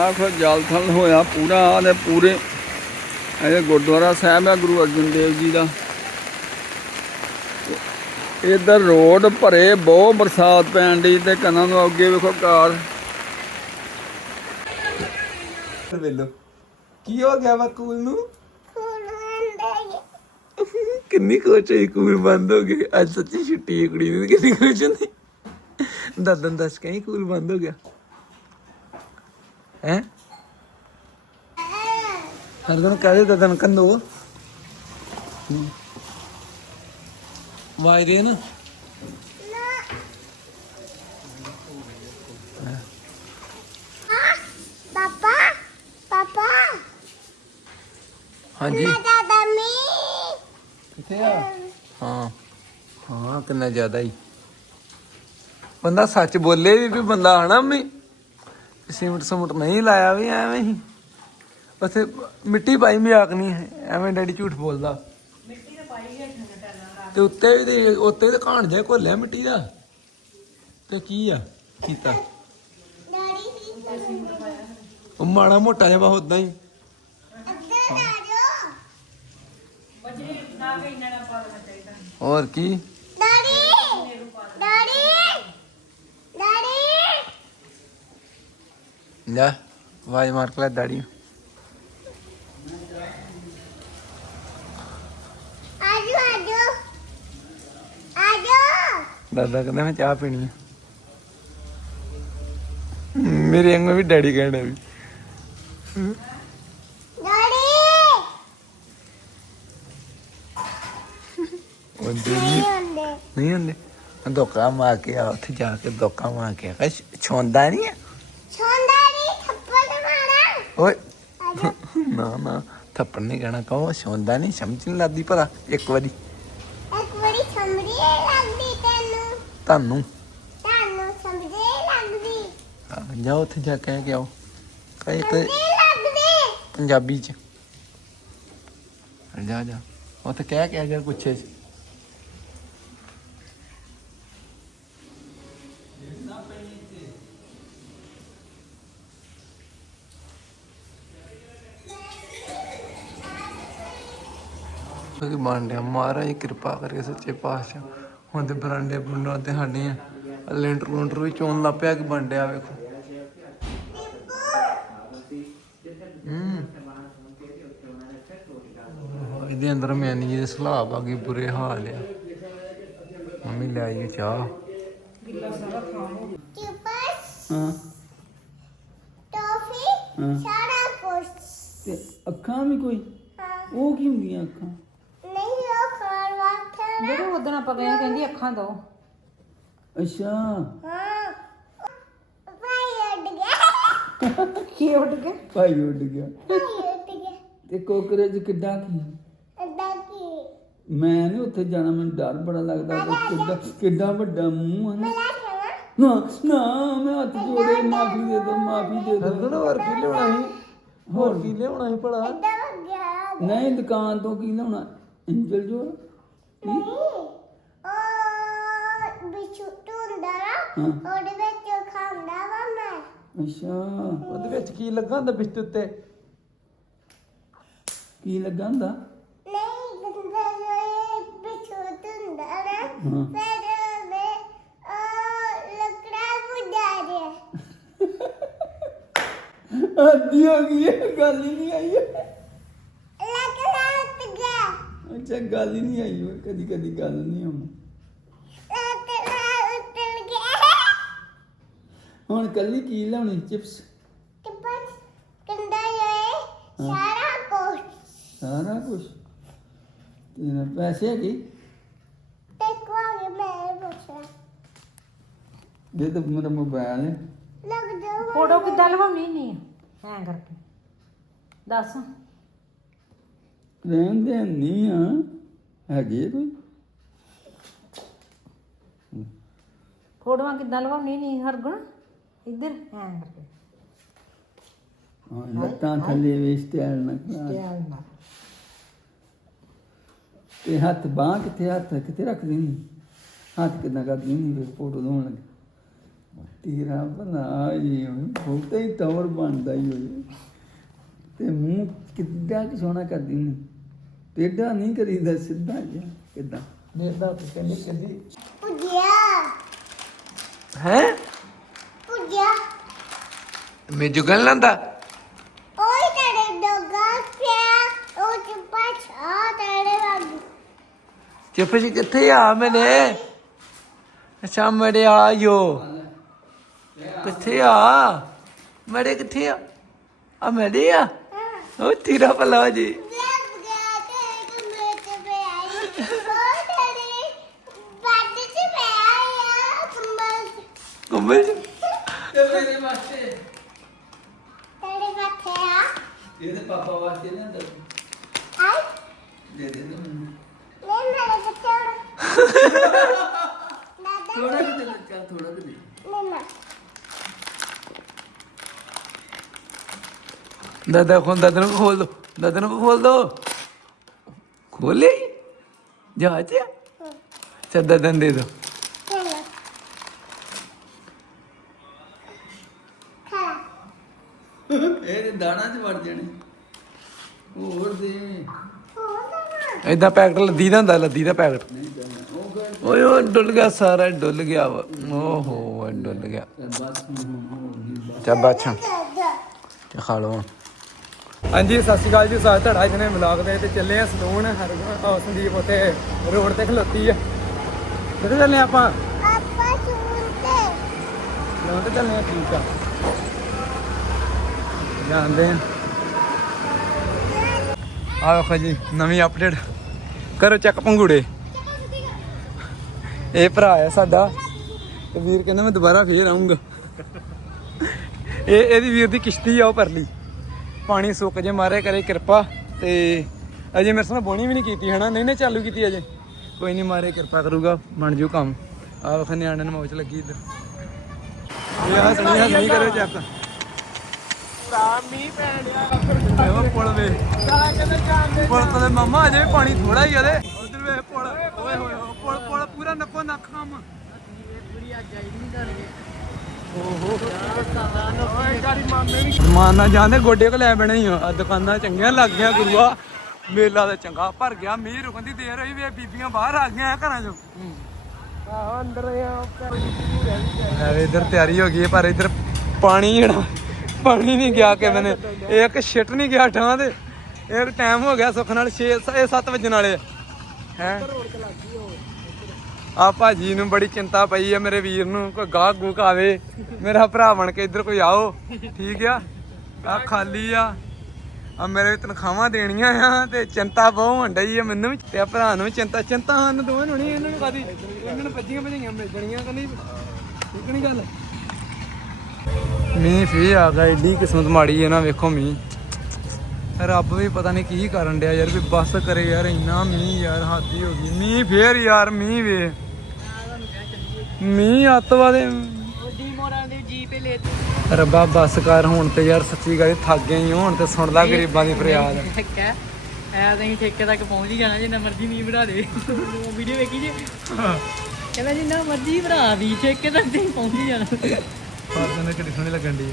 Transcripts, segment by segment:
ਆਹ ਕੋ ਜਲ ਥਲ ਹੋਇਆ ਪੂਰਾ, ਤੇ ਪੂਰੇ ਇਹ ਗੁਰਦੁਆਰਾ ਸਾਹਿਬ ਹੈ ਗੁਰੂ ਅਰਜਨ ਦੇਵ ਜੀ ਦਾ। ਇਧਰ ਰੋਡ ਭਰੇ, ਬਹੁਤ ਬਰਸਾਤ ਪੈਣ ਦੀ ਤੇ ਕੰਨਾਂ ਨੂੰ ਅੱਗੇ ਵੇਖੋ ਕਾਰ ਵੇਲੋ। ਕੀ ਹੋ ਗਿਆ ਵਾ ਨੂੰ? ਕਿੰਨੀ ਖੁਸ਼ ਹੋਈ ਕੂਲ ਬੰਦ ਹੋ ਗਈ? ਅੱਜ ਸੱਚੀ ਛੁੱਟੀ ਕੁੜੀ ਦੀ, ਕਿੰਨੀ ਖੁਸ਼ ਹੁੰਦੀ ਦਦਨ ਦੱਸ ਕਹੀਂ ਕੂਲ ਬੰਦ ਹੋ ਗਿਆ? ਹੈ? ਹਰਦਨ ਕਹਦੇ ਦਦਨ ਕੰਨੋ। ਵਾਇ ਦੇ ਨਾ। ਪਾਪਾ ਪਾਪਾ। ਹਾਂਜੀ। ਮੈਂ ਦਾਦਾ ਮੀ ਕਿੱਥੇ ਆ? ਹਾਂ। ਹਾਂ ਕਿੰਨਾ ਜ਼ਿਆਦਾ ਹੀ। ਬੰਦਾ ਸੱਚ ਬੋਲੇ ਵੀ ਵੀ ਬੰਦਾ ਹਨਾ ਮੈਂ ਸਿਮਟ ਸਮਟ ਨਹੀਂ ਲਾਇਆ ਵੀ ਐਵੇਂ ਹੀ। ਉੱਥੇ ਮਿੱਟੀ ਪਾਈ ਮਜ਼ਾਕ ਨਹੀਂ ਹੈ ਐਵੇਂ ਡੈਡੀ ਝੂਠ ਬੋਲਦਾ। ਤੇ ਉੱਤੇ ਵੀ ਤੇ ਉੱਤੇ ਤੇ ਘਾਣ ਜਿਹਾ ਘੋਲਿਆ ਮਿੱਟੀ ਦਾ। ਤੇ ਕੀ ਆ ਕੀਤਾ? ਉਹ ਮਾੜਾ ਮੋਟਾ ਜਿਹਾ ਬਸ ਉਦਾਂ ਹੀ। ਅੱਧਾ ਆ ਜਾਓ ਹੋਰ ਕੀ ਡੈਡੀ ਡੈਡੀ ਡੈਡੀ ਲੈ ਆਵਾਜ਼ ਮਾਰ ਕੇ ਲੈ ਡੈਡੀ। ਆਜੋ ਆਜੋ। ਆਜੋ। ਦਾਦਾ ਕਹਿੰਦਾ ਮੈਂ ਚਾਹ ਪੀਣੀ ਹੈ ਮੇਰੇ ਅੰਗ ਵੀ ਡੈਡੀ ਕਹਿਣਾ ਵੀ। ਡੈਡੀ। ਨਹੀਂ ਹੁੰਦੇ ਧੋਕਾ ਮਾਰ ਕੇ ਆ ਉੱਥੇ ਜਾ ਕੇ ਧੋਕਾ ਮਾਰ ਕੇ ਆ। ਛੋਂਦਾ ਨਹੀਂ ਹੈ ਛੋਂਦਾ ਨਹੀਂ ਥੱਪੜ ਮਾਰਾ ਓਏ। ਨਾ ਨਾ ਥੱਪੜ ਨਹੀਂ ਕਹਿਣਾ ਕਹੋ ਛੋਂਦਾ ਨਹੀਂ ਸਮਝ ਨਹੀਂ ਲੱਗਦੀ ਭਲਾ ਇੱਕ ਵਾਰੀ। ਇੱਕ ਵਾਰੀ ਸਮਝੀ ਲੱਗਦੀ ਤੈਨੂੰ। ਤੁਹਾਨੂੰ। ਤੁਹਾਨੂੰ ਸਮਝੇ ਲੱਗਦੀ। ਆ, ਜਾਓ ਉੱਥੇ ਜਾ ਕੇ ਕਹਿ ਕੇ ਆਓ। ਕਹੇ ਤੇ ਲੱਗਦੀ। ਪੰਜਾਬੀ ਚ। ਜਾ ਜਾ। ਉੱਥੇ ਕਹਿ ਕੇ ਆ ਜਾ ਪੁੱਛੇ ਕਿ ਮੰਡਿਆ ਮਹਾਰਾਜ ਕਿਰਪਾ ਕਰਕੇ ਸੱਚੇ ਪਾਤਸ਼ਾਹ। ਹੁਣ ਤੇ ਬਰਾਂਡੇ ਬੁੰਡਾਂ ਤੇ ਸਾਡੇ ਆ। ਲੈਂਟਰ ਲੂੰਟਰ ਵੀ ਚੋਣ ਲੱਗ ਪਿਆ ਕਿ ਬੰਡਿਆ ਵੇਖੋ। ਹੂੰ। ਇਹਦੇ ਅੰਦਰ ਮੈਨੀ ਜੀ ਦੇ ਸਲਾਬ ਆ ਗਈ ਬੁਰੇ ਹਾਲ ਆ। ਮੰਮੀ ਲੈ ਆਈ ਚਾਹ। ਹਾਂ। ਟੋਫੀ ਹਾਂ। ਸਾਰਾ ਕੁਝ ਅੱਖਾਂ ਵੀ ਕੋਈ? ਉਹ ਕੀ ਹੁੰਦੀਆਂ ਅੱਖਾਂ ਨਹੀਂ ਉਹ ਖਾਣ ਵਾਸਤੇ ਨਾ ਜਿਹੜੇ ਉਦੋਂ ਆਪਾਂ ਗਏ ਕਹਿੰਦੀ ਅੱਖਾਂ ਦੋ। ਅੱਛਾ। ਹਾਂ ਭਾਈ ਉੱਡ ਗਿਆ। ਕੀ ਉੱਡ ਭਾਈ ਗਿਆ। ਭਾਈ ਉੱਡ ਗਿਆ। ਤੇ ਕੋਕਰੇਜ ਕਿੱਦਾਂ ਕੀ? ਅੱਦਾ ਕੀ? ਮੈਂ ਨਹੀਂ ਉੱਥੇ ਜਾਣਾ ਮੈਨੂੰ ਡਰ ਬੜਾ ਲੱਗਦਾ। ਕਿ ਕਿੱਦਾਂ ਕਿੱਦਾਂ ਵੱਡਾ ਮੂੰਹ ਹੈ ਨਾ। ਨਾ ਨਾ ਮੈਂ ਹੱਥ ਜੋੜੇ ਮਾਫੀ ਦੇ ਦੋ ਮਾਫੀ ਦੇ ਦੋ ਹਰਗੁਣ ਹੋਰ ਕੀ ਲਿਆਉਣਾ ਸੀ? ਹੋਰ ਕੀ ਲਿਆਉਣਾ ਸੀ ਭਲਾ? ਨਹੀਂ ਦੁਕਾਨ ਤੋਂ ਕੀ ਲਾਉਣਾ ਇੰਜਲ ਜੋ ਨਹੀਂ ਉਹ ਬਿਛੁੱਟ ਹੁੰਦਾ ਨਾ ਹਾਂ। ਉਹਦੇ ਵਿੱਚ ਖਾਂਦਾ ਵਾ ਮੈਂ ਅੱਛਾ ਉਹਦੇ ਵਿੱਚ ਕੀ ਲੱਗਾ ਹੁੰਦਾ ਬਿਸਤ ਉੱਤੇ ਕੀ ਲੱਗਾ ਹੁੰਦਾ ਨਹੀਂ ਗੰਦਾ ਜੋ ਬਿਛੁੱਟ ਹੁੰਦਾ ਨਾ ਹਾਂ ਫਿਰ ਉਹਦੇ ਉਹ ਲੱਕੜਾ ਬੁੱਢਾ ਰਿਹਾ ਅੱਧੀ ਹੋ ਗਈ ਹੈ, ਗੱਲ ਹੀ ਨਹੀਂ ਆਈ ਹੈ। ਲੱਕੜਾ ਉੱਤ ਗਿਆ ਅੱਛਾ ਗੱਲ ਹੀ ਨਹੀਂ ਆਈ ਹੋਰ ਕਦੀ ਕਦੀ ਗੱਲ ਨਹੀਂ ਆਉਂਦੀ। ਹੁਣ ਕੱਲੀ ਕੀ ਲਾਉਣੀ ਚਿਪਸ? ਸਾਰਾ ਕੁਝ ਤੇਰੇ ਪੈਸੇ ਹੈਗੇ? ਤੇ ਕੋਈ ਦੇ ਤਾਂ ਮੇਰਾ ਮੋਬਾਈਲ ਹੈ। ਫੋਟੋ ਕਿੱਦਾਂ ਲਵਾਉਣੀ ਨਹੀਂ ਐਂ ਕਰਕੇ। ਦੱਸ। ਰਹਿੰਦੇ ਨਹੀਂ ਆ। ਹੈਗੇ ਕੋਈ? ਫੋਟੋਆਂ ਕਿੱਦਾਂ ਲਵਾਉਣੀ ਨਹੀਂ ਹਰਗੁਣ? ਇੱਧਰ। ਐਂ ਕਰਕੇ ਹਾਂ ਲੱਤਾਂ ਥੱਲੇ ਵੇ ਸਟਾਈਲ ਨਾ ਕਰਾ। ਧਿਆਨ ਨਾਲ ਤੇ ਹੱਥ ਬਾਹ ਕਿੱਥੇ ਹੱਥ ਕਿੱਥੇ ਰੱਖਦੀ ਨਹੀਂ ਹੱਥ ਕਿੱਦਾਂ ਕਰਦੀ ਨਹੀਂ ਫਿਰ ਫੋਟੋ ਲਾਉਣ ਲੱਗੇ? ਤੇਰਾ ਬਣਾ ਜੀ ਬਹੁਤਾ ਹੀ ਤੌਰ ਬਣਦਾ ਹੀ ਹੋਏ ਤੇ ਮੂੰਹ ਕਿੱਦਾਂ ਕਿ ਸੋਹਣਾ ਕਰਦੀ ਨੂੰ ਟੇਢਾ ਨਹੀਂ ਕਰੀਦਾ ਸਿੱਧਾ ਜਿਹਾ ਕਿੱਦਾਂ? ਨੇਦਾ ਤੇ ਕਹਿੰਦੀ ਕਹਿੰਦੀ ਪੁੱਜਿਆ ਹੈ? ਪੁੱਜਿਆ ਮੈਂ ਜੁਗਨ ਲੰਦਾ। ਓਏ ਤੇਰੇ ਡੋਗਾ ਪਿਆ ਉਹ ਚੁੱਪਾ ਛਾ ਤੇਰੇ ਵਾਂਗੂ। ਚੁੱਪ ਜੀ ਕਿੱਥੇ ਆ ਮੈਨੇ? ਅੱਛਾ ਮੜੇ ਆਇਓ ਕਿੱਥੇ ਆ? ਮੜੇ ਕਿੱਥੇ ਆ? ਆ ਮੜੇ ਆ? ਉਹ ਤੀਰਾ ਪਲਾ ਜੀ। ਕੁੰਬਲ ਚ ਤੇ ਮੇਰੇ ਵਾਸਤੇ ਤੇਰੇ ਬੱਠੇ ਆ। ਇਹਦੇ ਪਾਪਾ ਵਾਸਤੇ ਨਾ ਦੇ ਆਈ। ਦੇ ਦੇ ਮੈਨੂੰ। ਲੈ ਮੇਰੇ ਬੱਚੇ ਦਾਦਾ ਥੋੜਾ ਕਿ ਦੇ ਚੱਲ ਥੋੜਾ ਕਿ ਦੇ। ਲੈ ਦਾਦਾ ਖੋਲ ਦਾਦਾ ਨੂੰ ਖੋਲ ਦੋ। ਦਾਦਾ ਨੂੰ ਖੋਲ ਦੋ। ਖੋਲੇ ਜਾ ਚਿਆ ਚੱਲ ਦਾਦਾ ਨੂੰ ਦੇ ਦੋ ਚਲੋ ਖਾ ਇਹਦੇ ਦਾਣਾ ਚ ਵੜ ਜਾਣੇ। ਹੋਰ ਦੇ। ਹੋਰ ਨਾ ਏਦਾਂ ਪੈਕਟ ਲੱਦੀ ਦਾ ਹੁੰਦਾ ਲੱਦੀ ਦਾ ਪੈਕਟ। ਨਹੀਂ ਦੇਣਾ। ਉਹ ਕਰ ਓਏ ਉਹ ਡੁੱਲ ਗਿਆ ਸਾਰਾ ਹੀ ਡੁੱਲ ਗਿਆ ਵਾ। ਓਹੋ ਇਹ ਡੁੱਲ ਗਿਆ। ਬਸ ਹੁਣ ਹੋ ਗਈ ਚੱਲ ਬਾਛਾ ਦਾਦਾ ਤੇ ਖਾ ਲਓ ਹਾਂਜੀ ਸਤਿ ਸ਼੍ਰੀ ਅਕਾਲ ਜੀ ਸਾਥ ਤੁਹਾਡਾ ਅੱਜ ਨੇ ਵਲੌਗ ਦੇ ਤੇ ਚੱਲੇ ਆ ਸਲੂਨ। ਹਰ ਉਹ ਸੰਦੀਪ ਉੱਤੇ ਰੋਡ ਤੇ ਖਲੋਤੀ ਆ। ਕਿੱਥੇ ਚੱਲੇ ਆਪਾਂ? ਆਪਾਂ ਸਲੂਨ ਤੇ ਚੱਲੇ ਆ ਠੀਕ ਆ। ਜਾਂਦੇ ਆ। ਆ ਵੇਖੋ ਜੀ, ਨਵੀਂ ਅਪਡੇਟ ਕਰੋ ਚੱਕ ਪੰਗੂੜੇ ਇਹ ਭਰਾ ਹੈ ਸਾਡਾ। ਤੇ ਵੀਰ ਕਹਿੰਦਾ ਮੈਂ ਦੁਬਾਰਾ ਫੇਰ ਆਉਂਗਾ ਇਹ, ਇਹਦੀ ਵੀਰ ਦੀ ਕਿਸ਼ਤੀ ਆ ਉਹ ਪਰਲੀ। ਪਾਣੀ ਸੁੱਕ ਜੇ, ਮਾਰੇ ਕਰੇ ਕਿਰਪਾ। ਤੇ ਅਜੇ ਮੇਰੇ ਸਾਹਮਣੇ ਬੋਣੀ ਵੀ ਨਹੀਂ ਕੀਤੀ, ਹਨਾ? ਨਹੀਂ ਨਹੀਂ, ਚਾਲੂ ਕੀਤੀ ਅਜੇ। ਕੋਈ ਨਹੀਂ, ਮਾਰੇ ਕਿਰਪਾ ਕਰੂਗਾ, ਬਣ ਜੂ ਕੰਮ। ਆ ਵੇਖ ਨਿਆਣੇ ਨੂੰ ਮੌਜ ਲੱਗੀ ਇੱਧਰ। ਇਹ ਆ ਸਣੀ ਹਸਣੀ ਚੱਕ। ਉਹ ਪੁਲ ਵੇ ਪੁਲ ਤੇ ਮਮਾ ਅਜੇ ਵੀ ਪਾਣੀ ਥੋੜਾ ਹੀ ਅਦੇ ਉਧਰ ਵੇ ਪੁਲ ਓਏ ਹੋਏ ਹੋਏ, ਪੁਲ ਪੁਲ ਪੂਰਾ ਨੱਕੋ ਨੱਕ ਕੰਮ ਮਾਨਾ ਜਾਂਦੇ ਗੋਡੇ ਕੋ ਲੈ ਬਣੇ ਹੀ ਆ। ਦੁਕਾਨਾਂ ਚੰਗੀਆਂ ਲੱਗ ਗਈਆਂ ਗੁਰੂਆ। ਮੇਲਾ ਤਾਂ ਚੰਗਾ ਭਰ ਗਿਆ ਮੀਂਹ ਰੁਕਣ ਦੀ ਦੇਰ ਹੋਈ ਵੇ ਬੀਬੀਆਂ ਬਾਹਰ ਆ ਗਈਆਂ ਘਰਾਂ ਚੋਂ। ਆਹ ਅੰਦਰ ਆ ਇਧਰ ਤਿਆਰੀ ਹੋ ਗਈ ਹੈ, ਪਰ ਇਧਰ ਪਾਣੀ ਜਿਹੜਾ ਪਾਣੀ ਨਹੀਂ ਗਿਆ ਕਿ ਮੈਨੇ ਇੱਕ ਛਿੱਟ ਨਹੀਂ ਗਿਆ ਠਾਂ ਤੇ। ਇਹ ਟਾਈਮ ਹੋ ਗਿਆ ਸੁੱਖ ਨਾਲ 6 7 ਵਜਣ ਵਾਲੇ ਹੈ? ਆ ਭਾਜੀ ਨੂੰ ਬੜੀ ਚਿੰਤਾ ਪਈ ਹੈ ਮੇਰੇ ਵੀਰ ਨੂੰ ਕੋਈ ਗਾਹ ਗੂਕ ਆਵੇ, ਮੇਰਾ ਭਰਾ ਬਣ ਕੇ ਇੱਧਰ ਕੋਈ ਆਓ। ਠੀਕ ਆ? ਆ ਖਾਲੀ ਆ। ਆ ਮੇਰੇ ਤਨਖਾਹਾਂ ਦੇਣੀਆਂ ਆ ਤੇ ਚਿੰਤਾ ਬਹੁਤ ਹੋਣ ਡਈ ਆ ਮੈਨੂੰ ਵੀ, ਤੇ ਭਰਾ ਨੂੰ ਵੀ ਚਿੰਤਾ ਚਿੰਤਾ ਹਨ ਦੋਵੇਂ ਨੂੰ ਇਹਨਾਂ ਨੂੰ ਕਾਦੀ ਇਹਨਾਂ ਨੂੰ ਭੱਜੀਆਂ ਭਜਾਈਆਂ ਮਿਲ ਜਾਣੀਆਂ ਕਿ ਨਹੀਂ ਠੀਕ ਨਹੀਂ ਗੱਲ? ਮੀਂਹ ਫੇ ਆ ਗਿਆ ਏਡੀ ਕਿਸਮਤ ਮਾੜੀ ਹੈ ਨਾ ਵੇਖੋ ਮੀਂਹ। ਰੱਬ ਵੀ ਪਤਾ ਨਹੀਂ ਕੀ ਕਰਨ ਡਿਆ ਯਾਰ ਵੀ ਬਸ ਕਰੇ ਯਾਰ ਇੰਨਾ ਮੀਂਹ ਯਾਰ ਹਾਦੀ ਹੋ ਗਈ। ਮੀਂਹ ਫੇਰ ਯਾਰ ਮੀਂਹ ਵੇ। ਮੀਂਹ ਅੱਤਵਾਦੇ ਰੱਬਾ ਬਸ ਕਰ ਹੁਣ ਤੇ ਯਾਰ ਸੱਚੀ ਗੱਲ ਥੱਕ ਗਏ ਹੀ ਹੁਣ ਤੇ ਸੁਣਦਾ ਗਰੀਬਾਂ ਦੀ ਫਰਿਆਦ। ਐ ਤਾਂ ਹੀ ਠੇਕੇ ਤੱਕ ਪਹੁੰਚ ਹੀ ਜਾਣਾ ਜਿੰਨਾ ਮਰਜ਼ੀ ਮੀਂਹ ਵਧਾ ਦੇ। ਵੀਡੀਓ ਵੇਖੀ ਜੇ। ਕਹਿੰਦਾ ਜਿੰਨਾ ਮਰਜ਼ੀ ਭਰਾ ਦੀ ਠੇਕੇ ਤੱਕ ਤੇ ਪਹੁੰਚ ਹੀ ਜਾਣਾ। ਫਰਜ਼ ਨੇ ਕਿੱਡੀ ਸੋਹਣੀ ਲੱਗਣ ਦੀ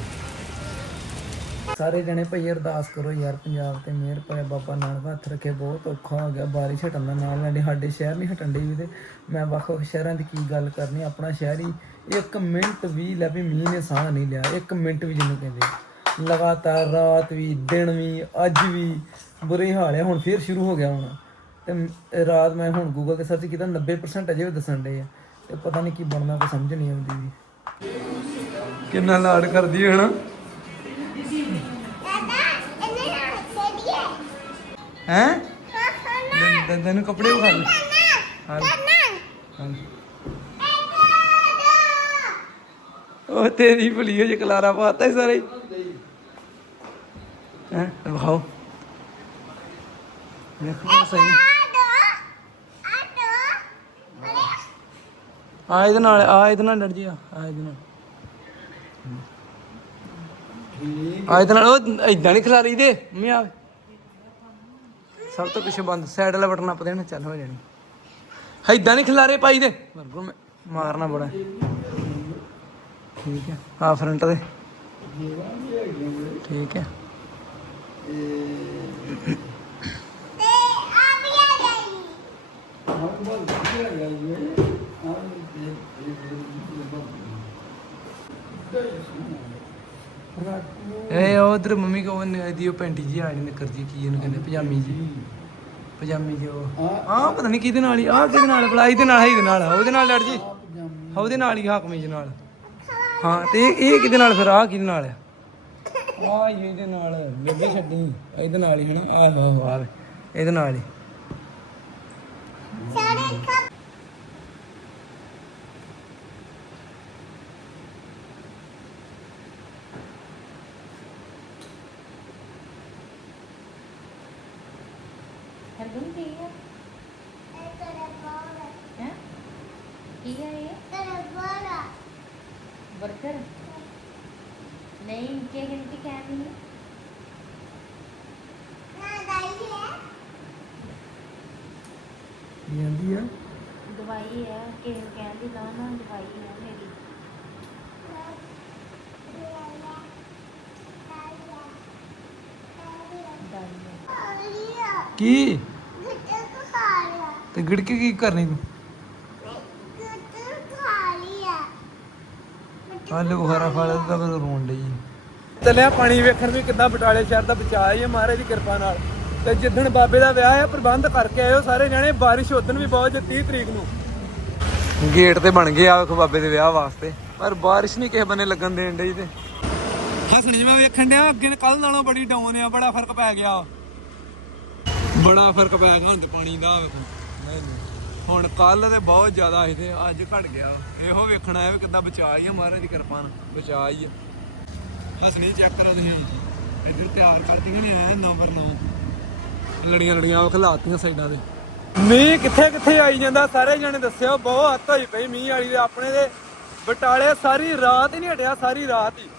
ਸਾਰੇ ਜਣੇ ਭਈ ਅਰਦਾਸ ਕਰੋ ਯਾਰ, ਪੰਜਾਬ ਤੇ ਮਿਹਰ ਪਏ ਬਾਬਾ ਨਾਨਕ ਹੱਥ ਰੱਖੇ, ਬਹੁਤ ਔਖਾ ਹੋ ਗਿਆ, ਬਾਰਿਸ਼ ਹਟਣ ਦਾ ਨਾਲ ਨਾਲ ਸਾਡੇ ਸ਼ਹਿਰ ਨਹੀਂ ਹਟਣ ਡਈ ਵੀ ਤੇ ਮੈਂ ਵੱਖ ਵੱਖ ਸ਼ਹਿਰਾਂ ਦੀ ਕੀ ਗੱਲ ਕਰਨੀ, ਆਪਣਾ ਸ਼ਹਿਰ ਹੀ ਇੱਕ ਮਿੰਟ ਵੀ ਲੈ ਵੀ ਮੀਂਹ ਨੇ ਸਾਹ ਨਹੀਂ ਲਿਆ, ਇੱਕ ਮਿੰਟ ਵੀ ਜਿਹਨੂੰ ਕਹਿੰਦੇ ਲਗਾਤਾਰ ਰਾਤ ਵੀ, ਦਿਨ ਵੀ, ਅੱਜ ਵੀ ਬੁਰੇ ਹਾਲ ਹੈ ਹੁਣ ਫੇਰ ਸ਼ੁਰੂ ਹੋ ਗਿਆ ਹੁਣ। ਤੇ ਰਾਤ ਮੈਂ ਹੁਣ ਗੂਗਲ ਤੇ ਸਰਚ ਕੀਤਾ 90% ਅਜੇ ਵੀ ਦੱਸਣ ਡੇ ਆ। ਤੇ ਪਤਾ ਨਹੀਂ ਕੀ ਬਣਨਾ, ਕੋਈ ਸਮਝ ਨਹੀਂ ਆਉਂਦੀ ਵੀ। ਕਿੰਨਾ ਲਾਡ ਕਰਦੀ ਹੈ ਨਾ ਹੈ। ਹਾਂ? ਹਾਂ ਦੰਦਾਂ ਨੂੰ। ਕੱਪੜੇ ਵਿਖਾ ਲੈ ਹਾਂ। ਉਹ ਤੇਰੀ ਭਲੀ ਹੋ ਜੇ ਕਲਾਰਾ ਪਾਤਾ ਹੀ ਸਾਰੇ। ਹੈ ਵਿਖਾਓ ਦੇਖੋ ਸਹੀ। ਆ ਇਹਦੇ ਨਾਲ ਆ ਇਹਦੇ ਨਾਲ ਡਰ ਜੀ ਆ ਆ ਇਹਦੇ ਨਾਲ। ਆ ਇਹਦੇ ਨਾਲ ਉਹ ਇਦਾਂ ਨਹੀਂ ਖਿਲਾਰੀ ਦੇ ਮੰਮੀ ਆ ਸਭ ਤੋਂ ਪਿੱਛੇ ਬੰਦ ਸਾਈਡ ਵਾਲਾ ਬਟਨ ਆਪਦੇ ਨੇ ਚੱਲ ਹੋ ਜਾਣੀ। ਇਦਾਂ ਨਹੀਂ ਖਿਲਾਰੇ ਪਾਈ ਦੇ। ਮਰਗੋ ਮੈਂ ਮਾਰਨਾ ਬੜਾ ਠੀਕ ਹੈ ਆ ਫਰੰਟ ਦੇ ਠੀਕ ਹੈ। ਤੇ ਆ ਵੀ ਆ ਗਈ ਹਾਂ ਬਹੁਤ ਵਧੀਆ ਹੈ ਇਹ ਹਾਂ ਉਧਰ ਮੰਮੀ ਕੋ ਉਹਨੇ ਦੀ ਉਹ ਪੈਂਟੀ ਜੀ ਆ ਜਾਂਦੀ ਕਰਦੀ ਕੀ ਇਹਨੂੰ ਕਹਿੰਦੇ ਪਜਾਮੀ ਜੀ। ਪਜਾਮੀ ਜੋ ਆ। ਪਤਾ ਨਹੀਂ ਕਿਹਦੇ ਨਾਲ ਹੀ ਆ ਕਿਹਦੇ ਨਾਲ ਬੁਲਾਈ ਦੇ ਨਾਲ ਹੈ ਇਹਦੇ ਨਾਲ। ਉਹਦੇ ਨਾਲ ਲੜ ਜੀ? ਹਾਂ, ਉਹਦੇ ਨਾਲ ਹੀ ਹਾਕਮੀ ਜੀ ਨਾਲ। ਹਾਂ ਤੇ ਇਹ ਇਹ ਕਿਹਦੇ ਨਾਲ ਫਿਰ ਆ ਕਿਹਦੇ ਨਾਲ ਆ? ਆ ਇਹਦੇ ਨਾਲ ਬੇਬੇ ਛੱਡੀ। ਇਹਦੇ ਨਾਲ ਹੀ ਹਨਾ? ਆਹ ਆਹ ਆਹ। ਇਹਦੇ ਨਾਲ ਹੀ। ਸਾਰੇ ਹਰਗੁਣ ਕੀ ਹੈ ਇਹ ਤੇਰਾ ਬੋਲ ਹੈ ਕੀ ਹੈ ਇਹ ਤੇਰਾ ਬੋਲ 버ਗਰ ਨਹੀਂ ਕੀ ਗਿਣਤੀ ਕਹਿਣੀ ਹੈ ਨਾ ਦਾਈ ਹੈ ਕੀ ਆਂਦੀ ਆ ਦਵਾਈ ਹੈ ਕਿ ਕਹਿੰਦੀ ਨਾ ਨਾ ਦਵਾਈ ਹੈ ਮੇਰੀ ਦਵਾਈ ਹੈ ਲਿਆ ਕੀ? ਤੇ ਗਿੜਕੇ ਕੀ ਕਰਨੀ ਤੂੰ? ਆਲੂ ਬੁਖਾਰਾ ਲਿਆ। ਤਾਂ ਮੈਨੂੰ ਰੋਣ ਲਈ ਚੱਲਿਆ ਪਾਣੀ ਵੇਖਣ ਵੀ ਕਿੱਦਾਂ ਬਟਾਲੇ ਸ਼ਹਿਰ ਦਾ ਬਚਾਅ ਹੀ ਮਹਾਰਾਜ ਦੀ ਕਿਰਪਾ ਨਾਲ। ਤੇ ਜਿੱਦਣ ਬਾਬੇ ਦਾ ਵਿਆਹ ਹੈ ਪ੍ਰਬੰਧ ਕਰਕੇ ਆਇਓ ਸਾਰੇ ਜਣੇ। ਬਾਰਿਸ਼ ਉਦਣ ਵੀ ਬਹੁਤ ਜੇ 30 ਤਰੀਕ ਨੂੰ। ਗੇਟ ਤੇ ਬਣ ਗਏ ਆ ਵੇਖੋ ਬਾਬੇ ਦੇ ਵਿਆਹ ਵਾਸਤੇ। ਪਰ ਬਾਰਿਸ਼ ਨਹੀਂ ਕਿਸੇ ਬੰਨੇ ਲੱਗਣ ਦੇਣ ਡਈ ਤੇ। ਹਸਣੀ ਮੈਂ ਵੇਖਣ ਡਿਆ ਅੱਗੇ ਕੱਲ ਨਾਲੋਂ ਬੜੀ ਡਾਊਨ ਆ ਬੜਾ ਫ਼ਰਕ ਪੈ ਗਿਆ। ਬੜਾ ਫ਼ਰਕ ਪੈ ਗਿਆ ਹੁਣ ਤੇ ਪਾਣੀ ਦਾ ਹੁਣ ਕੱਲ ਤੇ ਬਹੁਤ ਜ਼ਿਆਦਾ ਸੀ ਤੇ ਅੱਜ ਘਟ ਗਿਆ। ਇਹੋ ਵੇਖਣਾ ਹੈ ਵੀ ਕਿੱਦਾਂ ਬਚਾ ਹੀ ਆ ਮਹਾਰਾਜ ਦੀ ਕਿਰਪਾ ਨਾਲ। ਬਚਾ ਹੀ ਆ। ਹਸਣੀ ਚੈੱਕ ਕਰੋ ਤੁਸੀਂ ਇੱਧਰ ਤਿਆਰ ਕਰਦੀਆਂ ਨੇ ਆਇਆ ਨੰਬਰ 9 ਲੜੀਆਂ ਲੜੀਆਂ ਉਹ ਖਲਾਤੀਆਂ ਸਾਈਡਾਂ ਤੇ। ਮੀਂਹ ਕਿੱਥੇ ਕਿੱਥੇ ਆਈ ਜਾਂਦਾ, ਸਾਰੇ ਜਣੇ ਦੱਸਿਓ, ਬਹੁਤ ਹੱਥ ਹੋਈ ਪਈ ਮੀਂਹ ਵਾਲੀ ਦੇ ਆਪਣੇ ਦੇ ਬਟਾਲੇ ਸਾਰੀ ਰਾਤ ਹੀ ਨਹੀਂ ਹਟਿਆ, ਸਾਰੀ ਰਾਤ ਹੀ।